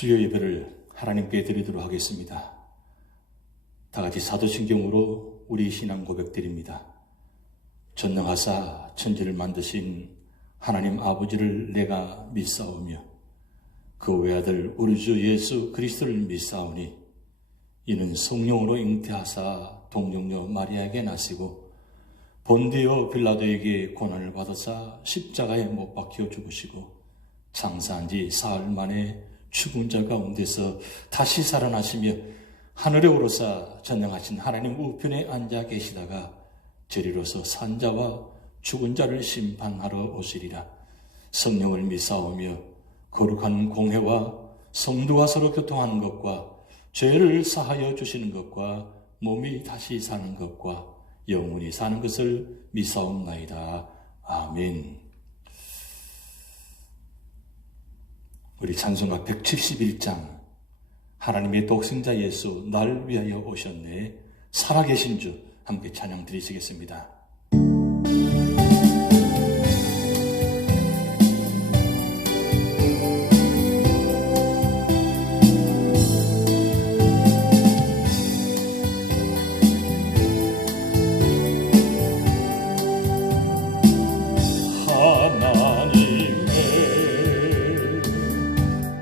수요 예배를 하나님께 드리도록 하겠습니다. 다 같이 사도신경으로 우리 신앙 고백드립니다. 전능하사 천지를 만드신 하나님 아버지를 내가 믿사오며 그 외아들 우리 주 예수 그리스도를 믿사오니 이는 성령으로 잉태하사 동정녀 마리아에게 나시고 본디오 빌라도에게 고난을 받으사 십자가에 못 박혀 죽으시고 장사한 지 사흘 만에 죽은 자 가운데서 다시 살아나시며 하늘에 오르사 전능하신 하나님 우편에 앉아 계시다가 저리로서 산자와 죽은 자를 심판하러 오시리라. 성령을 믿사오며 거룩한 공회와 성도와 서로 교통하는 것과 죄를 사하여 주시는 것과 몸이 다시 사는 것과 영원히 사는 것을 믿사옵나이다. 아멘. 우리 찬송가 171장 하나님의 독생자 예수 날 위하여 오셨네 살아계신 주 함께 찬양 드리시겠습니다.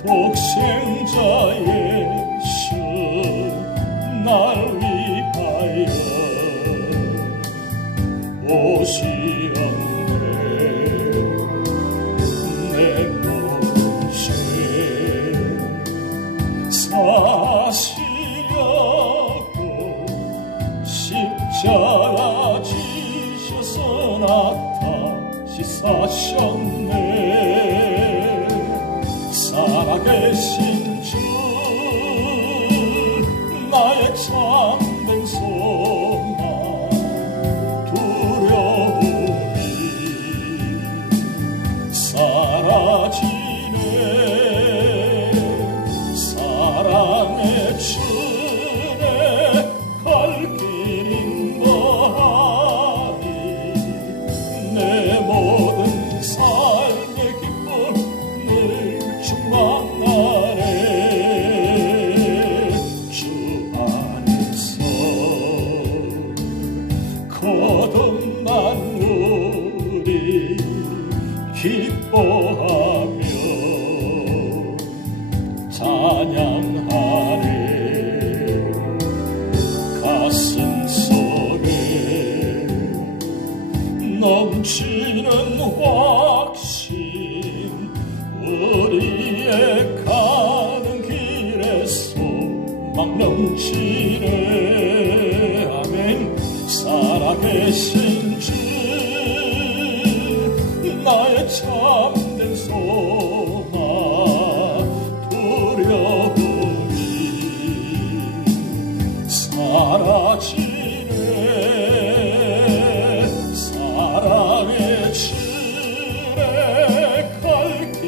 독생자 예수 날 위하여 오시었네. 내 모든 죄 사시려고 십자가 지셔서 나 다시 사셨네. 살아계신 주 나의 참된 소망 두려움이 사라지네. 사랑의 주내 갈 길 인도하니 내 모든 삶의 기쁨 늘 충만하네. 주 안에서 거듭난 우리 기뻐하며 찬양하네. 가슴 속에 넘치는 확신 우리의 가는 길에 소망 넘치네. 아멘. 살아계신 주 나의 참된 소망 두려움이 사라지네. 사랑의 주에 갈 길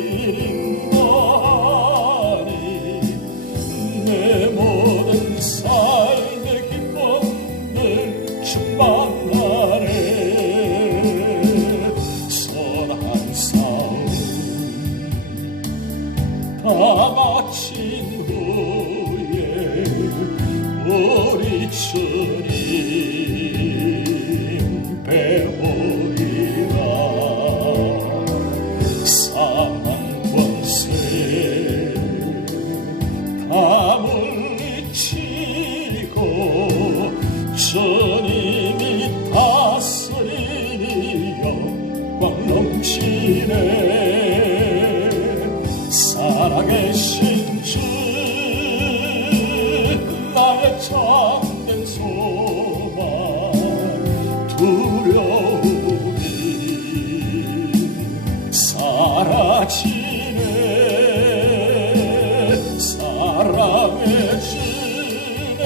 인도하니 내 모든 삶의 기쁨 늘 충만하네. 선한 싸움 다 마친 후에 우리 주님 배우리라. 사망 권세 다 물리치고 주님이 다스리니 영광 넘치네. 살아계신 주 나의 참된 소망 두려움이 사라지네. 사랑의 주내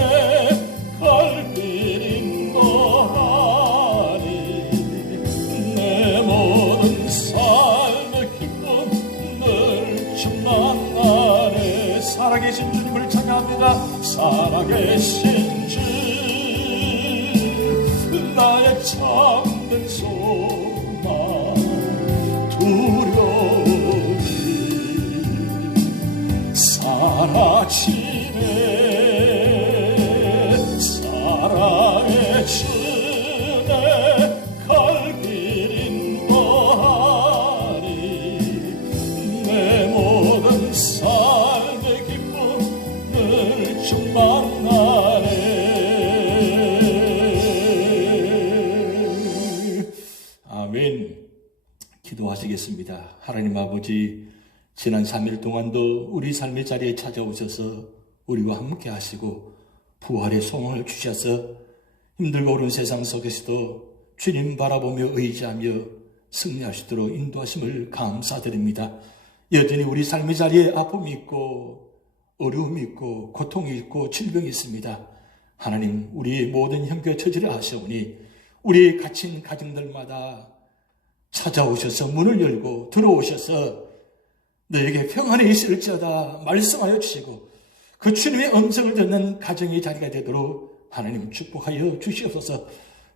갈 길 인도하니 내 모든 삶의 기쁨 늘 충만하네. 살아계신 주님을 찬양합니다. 살아계신 주 나의 참된 소망 두려움이 아침에 사랑의 주내 갈 길 인도하리 내 모든 삶의 기쁨을 주 만나네. 아멘. 기도하시겠습니다. 하나님 아버지, 지난 3일 동안도 우리 삶의 자리에 찾아오셔서 우리와 함께 하시고 부활의 소망을 주셔서 힘들고 어려운 세상 속에서도 주님 바라보며 의지하며 승리할 수 있도록 인도하심을 감사드립니다. 여전히 우리 삶의 자리에 아픔이 있고 어려움이 있고 고통이 있고 질병이 있습니다. 하나님, 우리의 모든 형편 처지를 아시오니 우리의 갇힌 가정들마다 찾아오셔서 문을 열고 들어오셔서 너에게 평안이 있을지어다 말씀하여 주시고 그 주님의 음성을 듣는 가정의 자리가 되도록 하나님 축복하여 주시옵소서.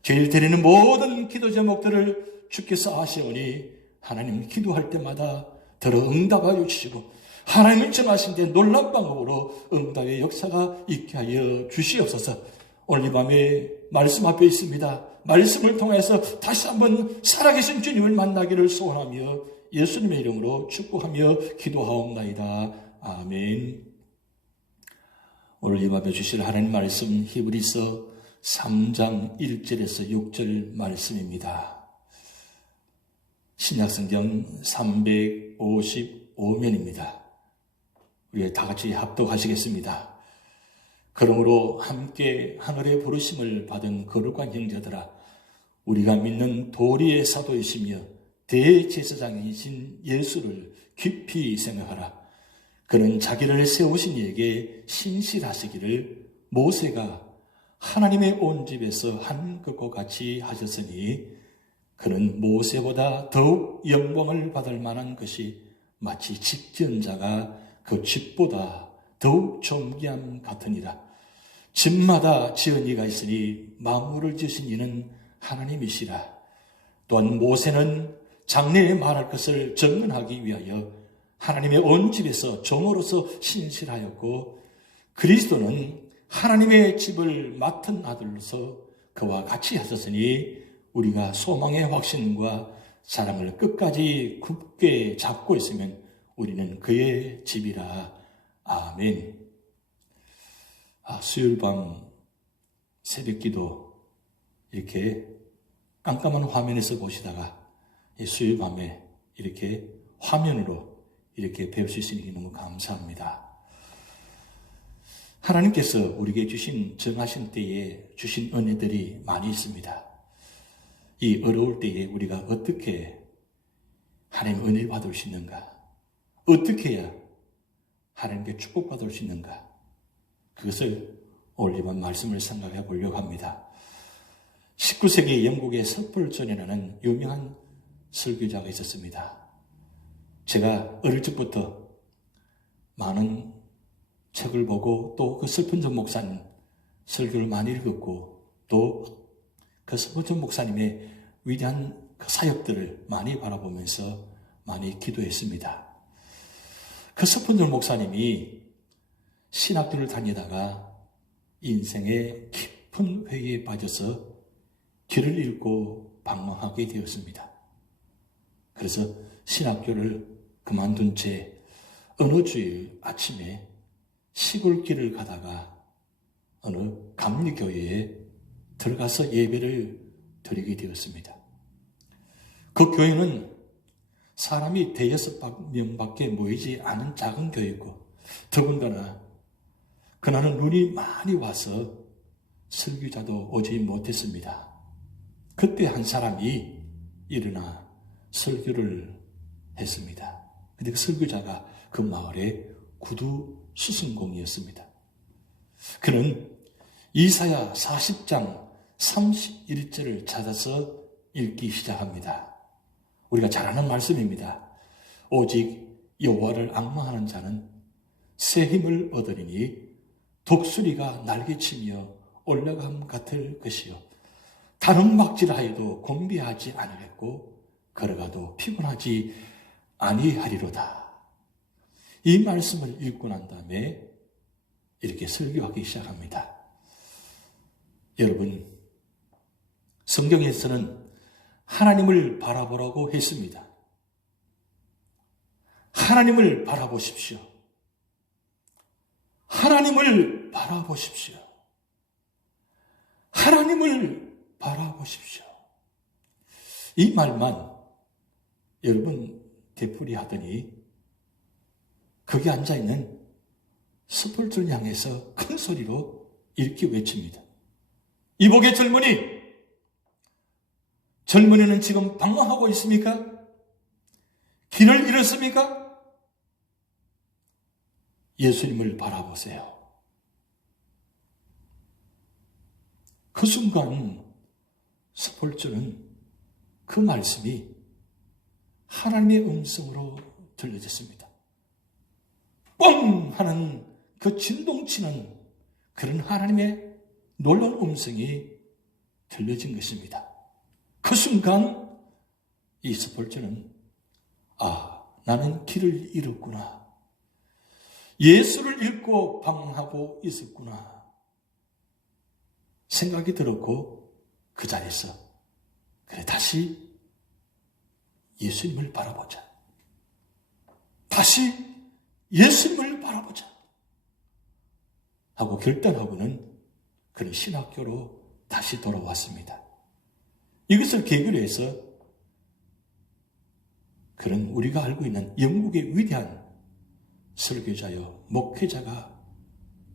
제일 드리는 모든 기도 제목들을 주께서 아시오니 하나님 기도할 때마다 들어 응답하여 주시고 하나님을 정하신 데 놀라운 방법으로 응답의 역사가 있게 하여 주시옵소서. 오늘 이 밤에 말씀 앞에 있습니다. 말씀을 통해서 다시 한번 살아계신 주님을 만나기를 소원하며 예수님의 이름으로 축복하며 기도하옵나이다. 아멘. 오늘 이 밤에 주실 하나님 말씀 히브리서 3장 1절에서 6절 말씀입니다. 신약성경 355면입니다. 우리 다 같이 합독하시겠습니다. 그러므로 함께 하늘의 부르심을 받은 거룩한 형제들아, 우리가 믿는 도리의 사도이시며 대제사장이신 예수를 깊이 생각하라. 그는 자기를 세우신 이에게 신실하시기를 모세가 하나님의 온 집에서 한 것과 같이 하셨으니 그는 모세보다 더욱 영광을 받을 만한 것이 마치 집 지은 자가 그 집보다 더욱 존귀함 같으니라. 집마다 지은 이가 있으니 만물을 지으신 이는 하나님이시라. 또한 모세는 장래에 말할 것을 증언하기 위하여 하나님의 온 집에서 종으로서 신실하였고 그리스도는 하나님의 집을 맡은 아들로서 그와 같이 하셨으니 우리가 소망의 확신과 사랑을 끝까지 굳게 잡고 있으면 우리는 그의 집이라. 아멘. 수요일 밤 새벽기도 이렇게 깜깜한 화면에서 보시다가 수요일 밤에 이렇게 화면으로 이렇게 배울 수 있으니 너무 감사합니다. 하나님께서 우리에게 주신 정하신 때에 주신 은혜들이 많이 있습니다. 이 어려울 때에 우리가 어떻게 하나님의 은혜를 받을 수 있는가? 어떻게 해야 하나님께 축복받을 수 있는가? 그것을 오늘 이번 말씀을 생각해 보려고 합니다. 19세기 영국의 서플존이라는 유명한 설교자가 있었습니다. 제가 어릴 적부터 많은 책을 보고 또 그 서플존 목사님 설교를 많이 읽었고 또 그 서플존 목사님의 위대한 그 사역들을 많이 바라보면서 많이 기도했습니다. 그 서플존 목사님이 신학교를 다니다가 인생의 깊은 회의에 빠져서 길을 잃고 방황하게 되었습니다. 그래서 신학교를 그만둔 채 어느 주일 아침에 시골길을 가다가 어느 감리교회에 들어가서 예배를 드리게 되었습니다. 그 교회는 사람이 5-6명밖에 모이지 않은 작은 교회고 더군다나 그날은 눈이 많이 와서 설교자도 오지 못했습니다. 그때 한 사람이 일어나 설교를 했습니다. 근데 그 설교자가 그 마을의 구두 수승공이었습니다. 그는 이사야 40장 31절을 찾아서 읽기 시작합니다. 우리가 잘 아는 말씀입니다. 오직 여호와를 앙망하는 자는 새 힘을 얻으리니 독수리가 날개치며 올라감 같을 것이요 다른 막질하여도 곤비하지 않으겠고 걸어가도 피곤하지 아니하리로다. 이 말씀을 읽고 난 다음에 이렇게 설교하기 시작합니다. 여러분, 성경에서는 하나님을 바라보라고 했습니다. 하나님을 바라보십시오. 하나님을 바라보십시오. 하나님을 바라보십시오. 이 말만 여러분 되풀이하더니 거기 앉아있는 스폴트를 향해서 큰 소리로 이렇게 외칩니다. 이복의 젊은이, 젊은이는 지금 방황하고 있습니까? 길을 잃었습니까? 예수님을 바라보세요. 그 순간 스폴트는 그 말씀이 하나님의 음성으로 들려졌습니다. 뻥 하는 그 진동치는 그런 하나님의 놀라운 음성이 들려진 것입니다. 그 순간 이 스폴트는 나는 길을 잃었구나. 예수를 잃고 방황하고 있었구나. 생각이 들었고 그 자리에서 그래 다시 예수님을 바라보자. 다시 예수님을 바라보자. 하고 결단하고는 그런 신학교로 다시 돌아왔습니다. 이것을 계기로 해서 그런 우리가 알고 있는 영국의 위대한 설교자요 목회자가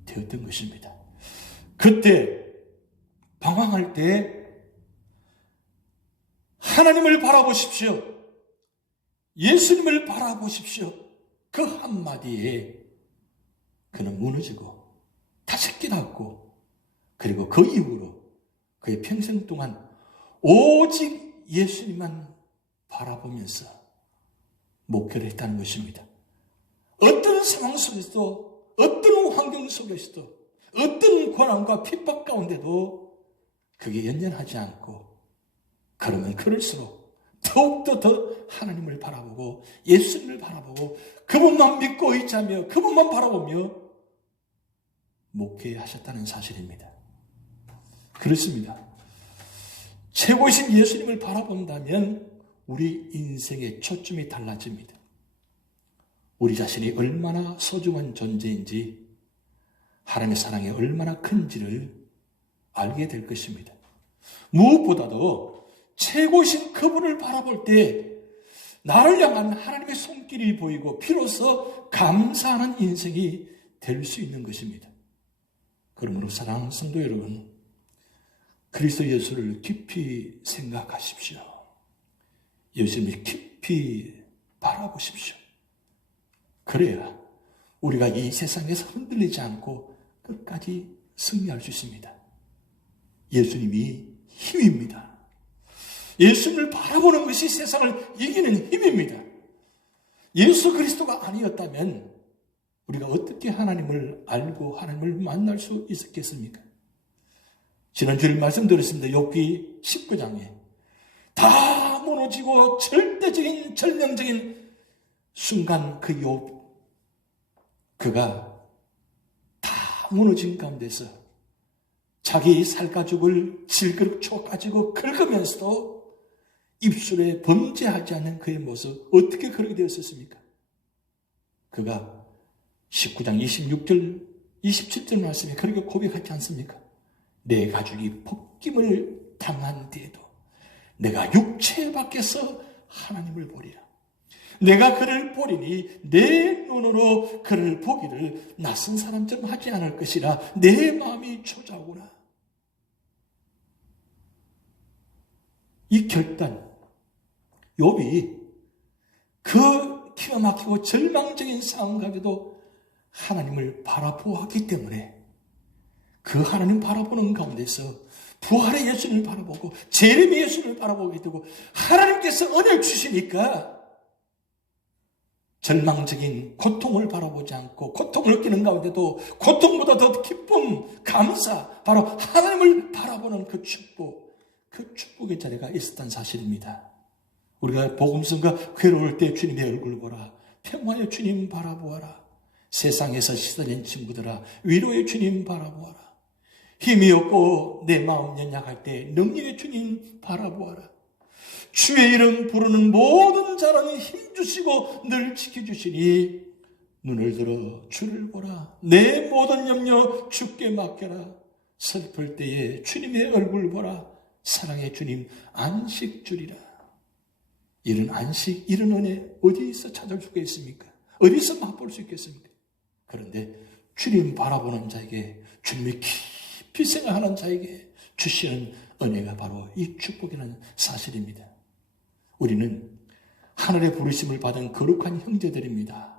되었던 것입니다. 그때 방황할 때 하나님을 바라보십시오. 예수님을 바라보십시오. 그 한마디에 그는 무너지고 다시 깨닫고 그리고 그 이후로 그의 평생 동안 오직 예수님만 바라보면서 목회를 했다는 것입니다. 어떤 상황 속에서도 어떤 환경 속에서도 어떤 고난과 핍박 가운데도 그게 연연하지 않고 그러면 그럴수록 더욱더 더 하나님을 바라보고 예수님을 바라보고 그분만 믿고 의지하며 그분만 바라보며 목회하셨다는 사실입니다. 그렇습니다. 최고이신 예수님을 바라본다면 우리 인생의 초점이 달라집니다. 우리 자신이 얼마나 소중한 존재인지 하나님의 사랑이 얼마나 큰지를 알게 될 것입니다. 무엇보다도 최고이신 그분을 바라볼 때 나를 향한 하나님의 손길이 보이고 비로소 감사하는 인생이 될 수 있는 것입니다. 그러므로 사랑하는 성도 여러분, 그리스도 예수를 깊이 생각하십시오. 예수님을 깊이 바라보십시오. 그래야 우리가 이 세상에서 흔들리지 않고 끝까지 승리할 수 있습니다. 예수님이 힘입니다. 예수님을 바라보는 것이 세상을 이기는 힘입니다. 예수 그리스도가 아니었다면 우리가 어떻게 하나님을 알고 하나님을 만날 수 있었겠습니까? 지난주에 말씀드렸습니다. 욥기 19장에 다 무너지고 절대적인 절명적인 순간 그 욥, 그가 다 무너진 가운데서 자기 살가죽을 질그릇 가지고 긁으면서도 입술에 범죄하지 않는 그의 모습, 어떻게 그렇게 되었습니까? 그가 19장 26절 27절 말씀에 그렇게 고백하지 않습니까? 내 가죽이 벗김을 당한 뒤에도 내가 육체 밖에서 하나님을 보리라. 내가 그를 보리니 내 눈으로 그를 보기를 낯선 사람처럼 하지 않을 것이라. 내 마음이 초조하구나. 이 결단, 욥이 그 기가 막히고 절망적인 상황 가운데도 하나님을 바라보았기 때문에 그 하나님 바라보는 가운데서 부활의 예수님을 바라보고 재림의 예수님을 바라보게 되고 하나님께서 은혜를 주시니까 절망적인 고통을 바라보지 않고 고통을 느끼는 가운데도 고통보다 더 기쁨, 감사, 바로 하나님을 바라보는 그 축복의 자리가 있었다는 사실입니다. 우리가 복음성과 괴로울 때 주님의 얼굴 보라, 평화의 주님 바라보아라, 세상에서 시들린 친구들아, 위로의 주님 바라보아라. 힘이 없고 내 마음 연약할 때 능력의 주님 바라보아라. 주의 이름 부르는 모든 자는 힘주시고 늘 지켜주시니 눈을 들어 주를 보라. 내 모든 염려 주께 맡겨라. 슬플 때에 주님의 얼굴 보라. 사랑의 주님 안식 주리라. 이런 안식, 이런 은혜 어디서 찾을 수가 있습니까? 어디서 맛볼 수 있겠습니까? 그런데 주님 바라보는 자에게, 주님이 깊이 생각하는 자에게 주시는 은혜가 바로 이 축복이라는 사실입니다. 우리는 하늘의 부르심을 받은 거룩한 형제들입니다.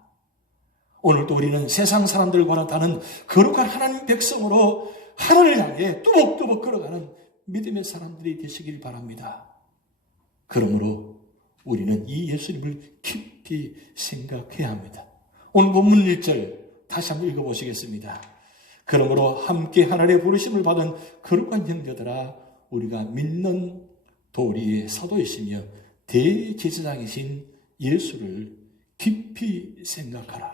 오늘도 우리는 세상 사람들과는 다른 거룩한 하나님 백성으로 하늘을 향해 뚜벅뚜벅 걸어가는 믿음의 사람들이 되시길 바랍니다. 그러므로 우리는 이 예수님을 깊이 생각해야 합니다. 오늘 본문 1절 다시 한번 읽어보시겠습니다. 그러므로 함께 하늘의 부르심을 받은 거룩한 형제들아, 우리가 믿는 도리의 사도이시며 대제사장이신 예수를 깊이 생각하라.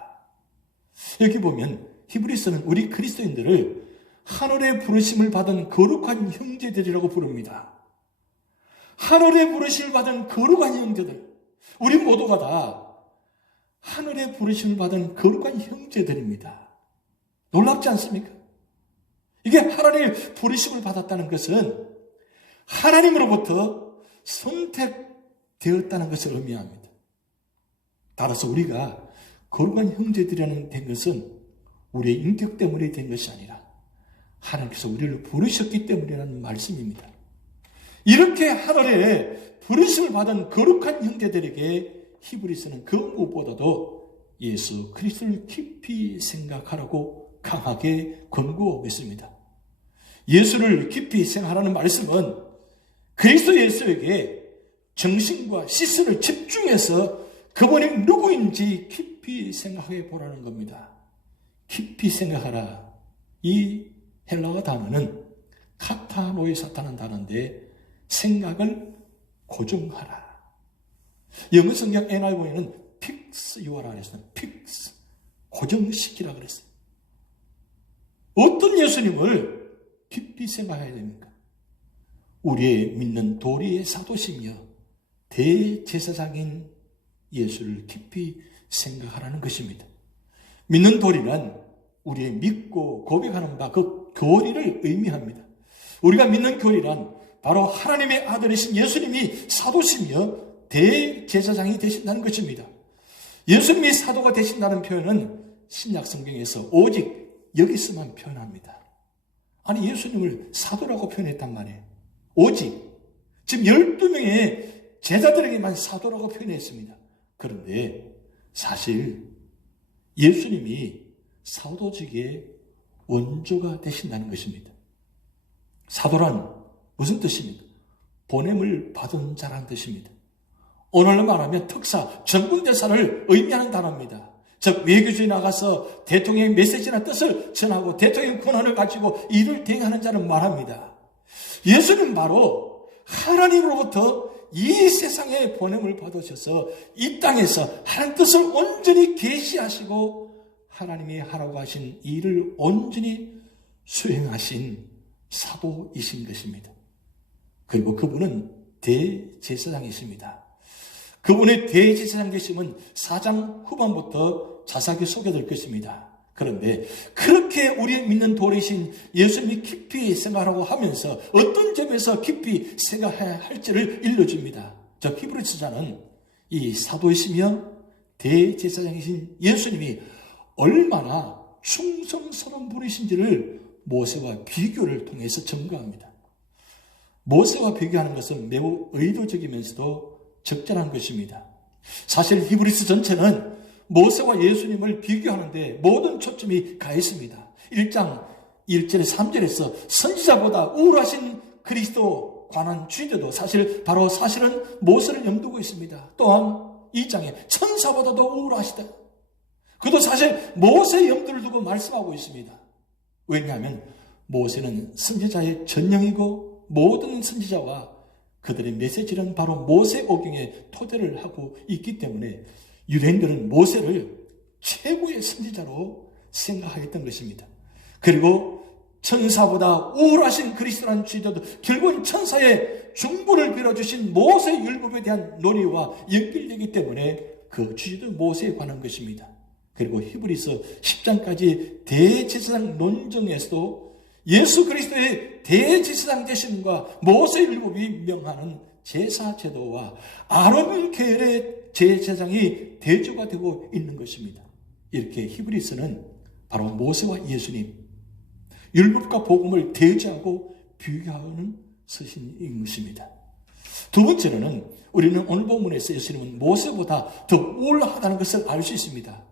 여기 보면 히브리서는 우리 그리스도인들을 하늘의 부르심을 받은 거룩한 형제들이라고 부릅니다. 하늘의 부르심을 받은 거룩한 형제들, 우리 모두가 다 하늘의 부르심을 받은 거룩한 형제들입니다. 놀랍지 않습니까? 이게 하나님의 부르심을 받았다는 것은 하나님으로부터 선택되었다는 것을 의미합니다. 따라서 우리가 거룩한 형제들이라는 된 것은 우리의 인격 때문에 된 것이 아니라 하나님께서 우리를 부르셨기 때문이라는 말씀입니다. 이렇게 하늘에 부르심을 받은 거룩한 형제들에게 히브리서는 그 무엇보다도 예수 그리스도를 깊이 생각하라고 강하게 권고하고 있습니다. 예수를 깊이 생각하라는 말씀은 그리스도 예수에게 정신과 시선을 집중해서 그분이 누구인지 깊이 생각해 보라는 겁니다. 깊이 생각하라. 이 헬라어 단어는 카타노이사타는 단어인데 생각을 고정하라. 영어 성경 NIV에는 fix your라 그랬어요. fix. 고정시키라 그랬어요. 어떤 예수님을 깊이 생각해야 됩니까? 우리의 믿는 도리의 사도시며 대제사장인 예수를 깊이 생각하라는 것입니다. 믿는 도리는 우리의 믿고 고백하는 바 그 교리를 의미합니다. 우리가 믿는 교리란 바로 하나님의 아들이신 예수님이 사도시며 대제사장이 되신다는 것입니다. 예수님이 사도가 되신다는 표현은 신약 성경에서 오직 여기서만 표현합니다. 아니, 예수님을 사도라고 표현했단 말이에요. 오직. 지금 12명의 제자들에게만 사도라고 표현했습니다. 그런데 사실 예수님이 사도직의 원조가 되신다는 것입니다. 사도란 무슨 뜻입니까? 보냄을 받은 자라는 뜻입니다. 오늘로 말하면 특사, 전군대사를 의미하는 단어입니다. 즉 외교주에 나가서 대통령의 메시지나 뜻을 전하고 대통령 권한을 가지고 일을 대행하는 자를 말합니다. 예수는 바로 하나님으로부터 이 세상에 보냄을 받으셔서 이 땅에서 하나님 뜻을 온전히 계시하시고 하나님이 하라고 하신 일을 온전히 수행하신 사도이신 것입니다. 그리고 그분은 대제사장이십니다. 그분의 대제사장 계심은 4장 후반부터 자세하게 소개될 것입니다. 그런데 그렇게 우리의 믿는 도리신 예수님이 깊이 생각하라고 하면서 어떤 점에서 깊이 생각해야 할지를 일러줍니다. 저 히브리서자는 이 사도이시며 대제사장이신 예수님이 얼마나 충성스러운 분이신지를 모세와 비교를 통해서 증거합니다. 모세와 비교하는 것은 매우 의도적이면서도 적절한 것입니다. 사실 히브리서 전체는 모세와 예수님을 비교하는데 모든 초점이 가 있습니다. 1장 1절에 3절에서 선지자보다 우월하신 그리스도 관한 주제도 사실은 모세를 염두고 있습니다. 또한 2장에 천사보다도 우월하시다. 그도 사실 모세의 염두를 두고 말씀하고 있습니다. 왜냐하면 모세는 선지자의 전형이고 모든 선지자와 그들의 메시지는 바로 모세 오경에 토대를 하고 있기 때문에 유대인들은 모세를 최고의 선지자로 생각하였던 것입니다. 그리고 천사보다 우월하신 그리스도라는 주제도 결국은 천사의 중보를 빌어주신 모세의 율법에 대한 논의와 연결되기 때문에 그 주제도 모세에 관한 것입니다. 그리고 히브리서 10장까지 대제사장 논정에서도 예수 그리스도의 대제사장 되심과 모세의 율법이 명하는 제사 제도와 아론 계열의 제사장이 대조가 되고 있는 것입니다. 이렇게 히브리서는 바로 모세와 예수님, 율법과 복음을 대조하고 비교하는 서신인 것입니다. 두 번째로는 우리는 오늘 본문에서 예수님은 모세보다 더 우월하다는 것을 알 수 있습니다.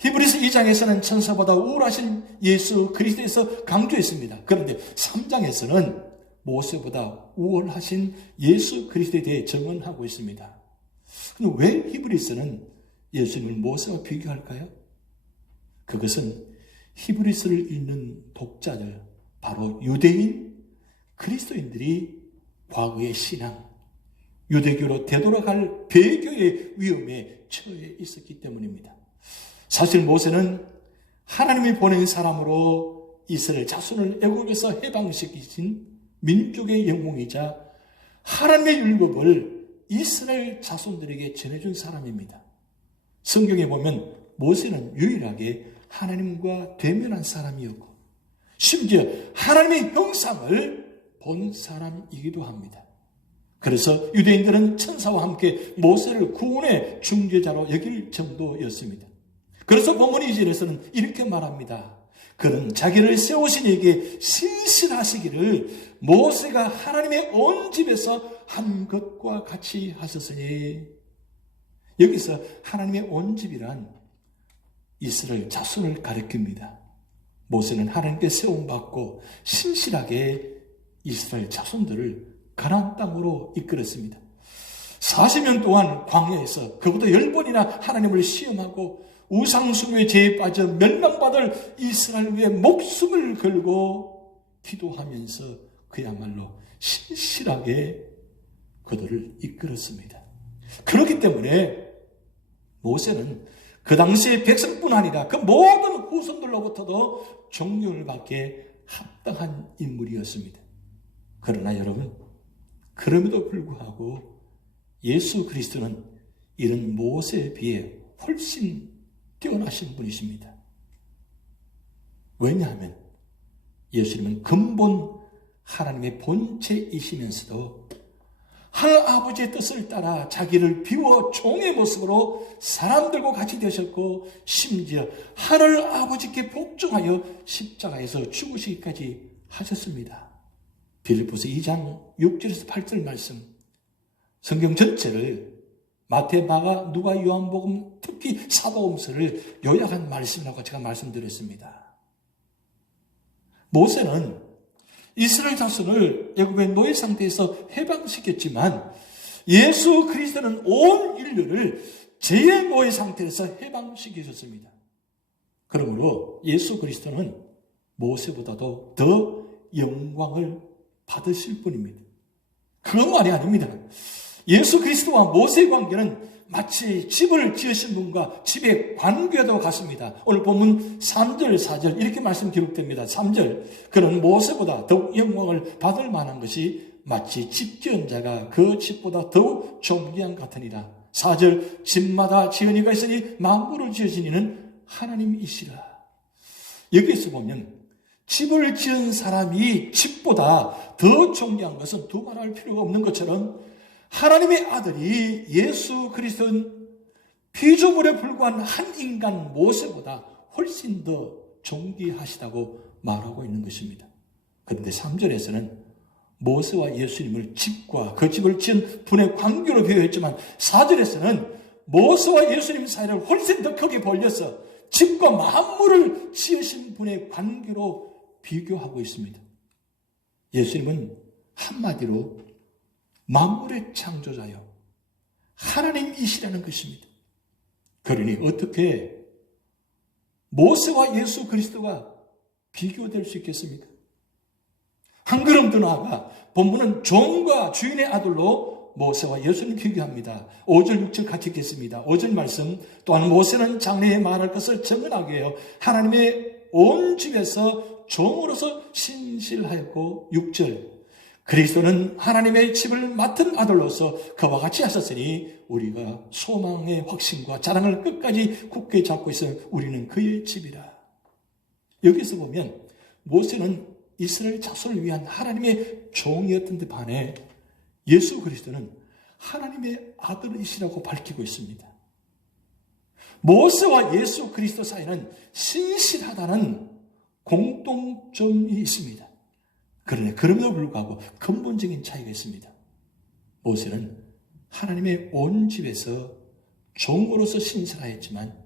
히브리서 2장에서는 천사보다 우월하신 예수 그리스도에서 강조했습니다. 그런데 3장에서는 모세보다 우월하신 예수 그리스도에 대해 증언하고 있습니다. 그럼 왜 히브리서는 예수님을 모세와 비교할까요? 그것은 히브리서를 읽는 독자들, 바로 유대인, 그리스도인들이 과거의 신앙, 유대교로 되돌아갈 배교의 위험에 처해 있었기 때문입니다. 사실 모세는 하나님이 보낸 사람으로 이스라엘 자손을 애국에서 해방시키신 민족의 영웅이자 하나님의 율법을 이스라엘 자손들에게 전해준 사람입니다. 성경에 보면 모세는 유일하게 하나님과 대면한 사람이었고 심지어 하나님의 형상을 본 사람이기도 합니다. 그래서 유대인들은 천사와 함께 모세를 구원의 중재자로 여길 정도였습니다. 그래서 본문 2절에서는 이렇게 말합니다. 그는 자기를 세우신 이에게 신실하시기를 모세가 하나님의 온 집에서 한 것과 같이 하셨으니, 여기서 하나님의 온 집이란 이스라엘 자손을 가리킵니다. 모세는 하나님께 세움받고 신실하게 이스라엘 자손들을 가나안 땅으로 이끌었습니다. 40년 동안 광야에서 그보다 10번이나 하나님을 시험하고 우상숭배의 죄에 빠져 멸망받을 이스라엘 위에 목숨을 걸고 기도하면서 그야말로 신실하게 그들을 이끌었습니다. 그렇기 때문에 모세는 그 당시의 백성뿐 아니라 그 모든 후손들로부터도 존경을 받기에 합당한 인물이었습니다. 그러나 여러분, 그럼에도 불구하고 예수 그리스도는 이런 모세에 비해 훨씬 뛰어나신 분이십니다. 왜냐하면 예수님은 근본 하나님의 본체이시면서도 하나님 아버지의 뜻을 따라 자기를 비워 종의 모습으로 사람들과 같이 되셨고 심지어 하늘 아버지께 복종하여 십자가에서 죽으시기까지 하셨습니다. 빌립보서 2장 6절에서 8절 말씀, 성경 전체를 마태, 마가, 누가, 요한복음, 특히 사복음서를 요약한 말씀이라고 제가 말씀드렸습니다. 모세는 이스라엘 자손을 애굽의 노예 상태에서 해방시켰지만 예수 그리스도는 온 인류를 죄의 노예 상태에서 해방시키셨습니다. 그러므로 예수 그리스도는 모세보다도 더 영광을 받으실 분입니다. 그것만이 아닙니다. 예수 그리스도와 모세의 관계는 마치 집을 지으신 분과 집의 관계도 같습니다. 오늘 본문 3절, 4절 이렇게 말씀 기록됩니다. 3절, 그는 모세보다 더욱 영광을 받을 만한 것이 마치 집 지은 자가 그 집보다 더욱 존귀한 같으니라. 4절, 집마다 지은이가 있으니 만물을 지으신 이는 하나님이시라. 여기에서 보면 집을 지은 사람이 집보다 더 존귀한 것은 두말할 필요가 없는 것처럼 하나님의 아들이 예수 그리스도는 피조물에 불과한 한 인간 모세보다 훨씬 더 존귀하시다고 말하고 있는 것입니다. 그런데 3절에서는 모세와 예수님을 집과 그 집을 지은 분의 관계로 비유했지만 4절에서는 모세와 예수님 사이를 훨씬 더 크게 벌려서 집과 만물을 지으신 분의 관계로 비교하고 있습니다. 예수님은 한마디로 만물의 창조자요 하나님이시라는 것입니다. 그러니 어떻게 모세와 예수 그리스도가 비교될 수 있겠습니까? 한 걸음 더 나아가 본문은 종과 주인의 아들로 모세와 예수님 비교합니다. 5절 6절 같이 읽겠습니다. 5절 말씀, 또한 모세는 장래에 말할 것을 정언하게 해요. 하나님의 온 집에서 종으로서 신실하였고, 6절, 그리스도는 하나님의 집을 맡은 아들로서 그와 같이 하셨으니 우리가 소망의 확신과 자랑을 끝까지 굳게 잡고 있어 우리는 그의 집이라. 여기서 보면 모세는 이스라엘 자손을 위한 하나님의 종이었던 데 반해 예수 그리스도는 하나님의 아들이시라고 밝히고 있습니다. 모세와 예수 그리스도 사이는 신실하다는 공통점이 있습니다. 그러나 그럼에도 불구하고 근본적인 차이가 있습니다. 모세는 하나님의 온 집에서 종으로서 신실하였지만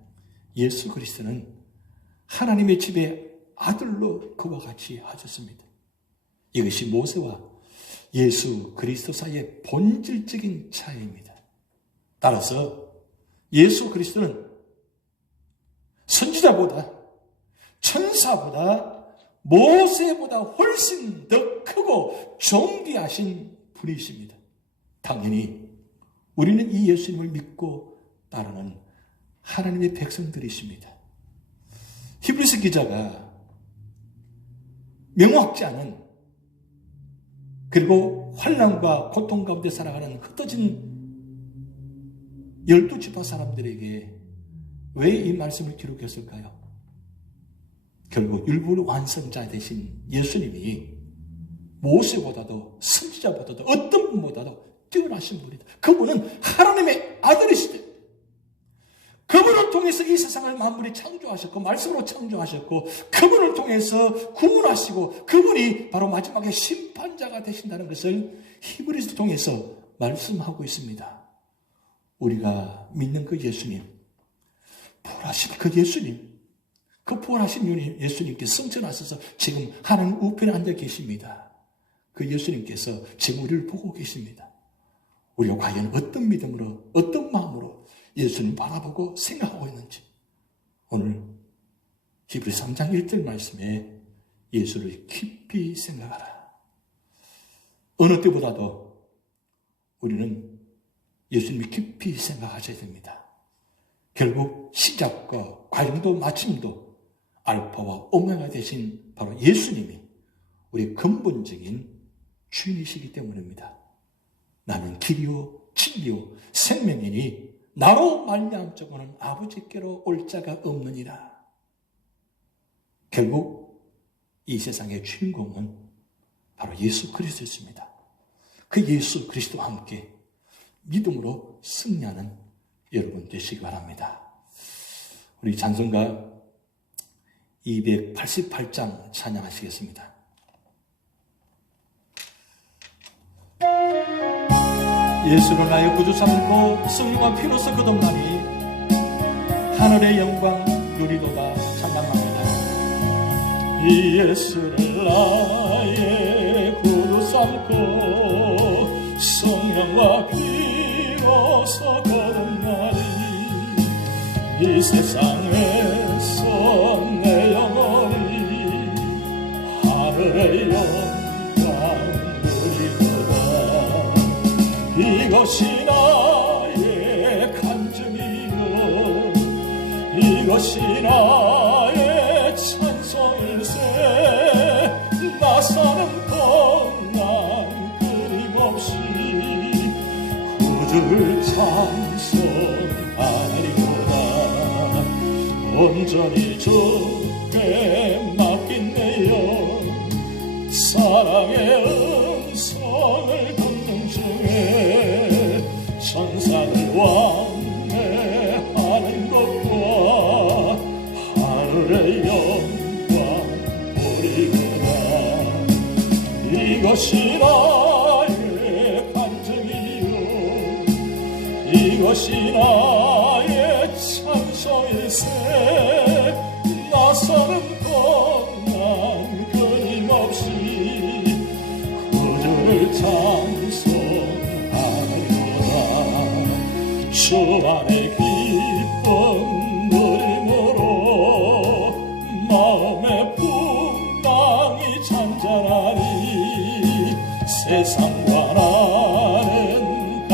예수 그리스도는 하나님의 집의 아들로 그와 같이 하셨습니다. 이것이 모세와 예수 그리스도 사이의 본질적인 차이입니다. 따라서 예수 그리스도는 선지자보다, 천사보다, 모세보다 훨씬 더 크고 존귀하신 분이십니다. 당연히 우리는 이 예수님을 믿고 따르는 하나님의 백성들이십니다. 히브리서 기자가 명확지 않은, 그리고 환난과 고통 가운데 살아가는 흩어진 12지파 사람들에게 왜 이 말씀을 기록했을까요? 결국 율법 완성자 되신 예수님이 모세보다도 선지자보다도 어떤 분보다도 뛰어나신 분이다. 그분은 하나님의 아들이시대. 그분을 통해서 이 세상을 만물이 창조하셨고 말씀으로 창조하셨고 그분을 통해서 구원하시고 그분이 바로 마지막에 심판자가 되신다는 것을 히브리서 통해서 말씀하고 있습니다. 우리가 믿는 그 예수님, 부활하신 그 예수님, 그 부활하신 예수님께 승천하셔서 지금 하나님 우편에 앉아 계십니다. 그 예수님께서 지금 우리를 보고 계십니다. 우리가 과연 어떤 믿음으로, 어떤 마음으로 예수님 바라보고 생각하고 있는지 오늘 히브리서 3장 1절 말씀에 예수를 깊이 생각하라. 어느 때보다도 우리는 예수님을 깊이 생각하셔야 됩니다. 결국 시작과 과정도 마침도 알파와 오메가 되신 바로 예수님이 우리 근본적인 주인이시기 때문입니다. 나는 길이요 진리요 생명이니 나로 말미암자고는 아버지께로 올 자가 없느니라. 결국 이 세상의 주인공은 바로 예수 그리스도였습니다. 그 예수 그리스도와 함께 믿음으로 승리하는 여러분 되시기 바랍니다. 우리 찬송가 288장 찬양하시겠습니다. 예수를 나의 구주 삼고 성령과 피로써 거듭나니 하늘의 영광 누리도다 찬양합니다. 이 예수를 나의 구주 삼고 성령과 피로써 거듭나니 이 세상에서 내 영혼이 하늘의 영광 누리도다. 이것이 나의 간증이요 이것이 나의 찬송일세. 나 사는 동안 끊임없이 구주를 찬송하리로다. 온전히 주께 맡긴 내 영 사랑의 음성을 듣는 중에 천사들 왕래하는 것과 하늘의 영광 보리구나. 이것이 나의 간증이요 이것이 나의 찬송일세. 나 사는 동안 끊임없이 구주를 찬송하리로다. 주 안에 기쁨 누림으로 마음의 풍랑이 잔잔하니 세상과 나는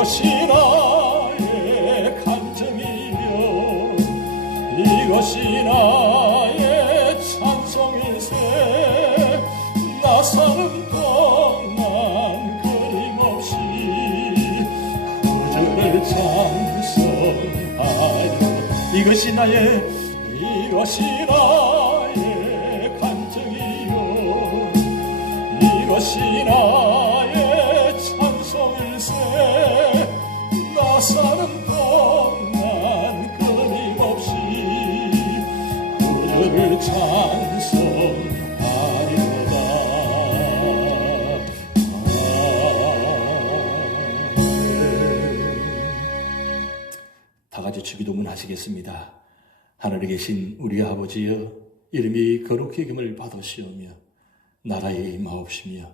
이것이 나의 간증이며 이것이 나의 찬송일세. 나 사는 동안 끊임없이 구주를 찬송하여. 이것이 나의 간증이요 이것이 나의 찬송일세. 나 사는 동안 끊임없이 구주를 찬송하리로다. 다 같이 주기도문 하시겠습니다. 하늘에 계신 우리 아버지여, 이름이 거룩히 여김을 받으시오며 나라에 임하옵시며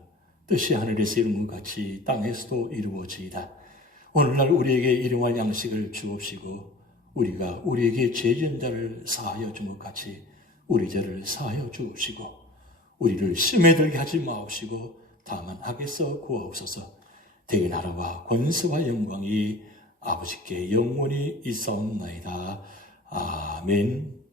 뜻이 하늘에서 이룬 것 같이 땅에서도 이루어지이다. 오늘날 우리에게 일용할 양식을 주옵시고 우리가 우리에게 죄 지은 자를 사하여 준 것 같이 우리 죄를 사하여 주옵시고 우리를 시험에 들게 하지 마옵시고 다만 악에서 구하옵소서. 대의 나라와 권세와 영광이 아버지께 영원히 있사옵나이다. 아멘.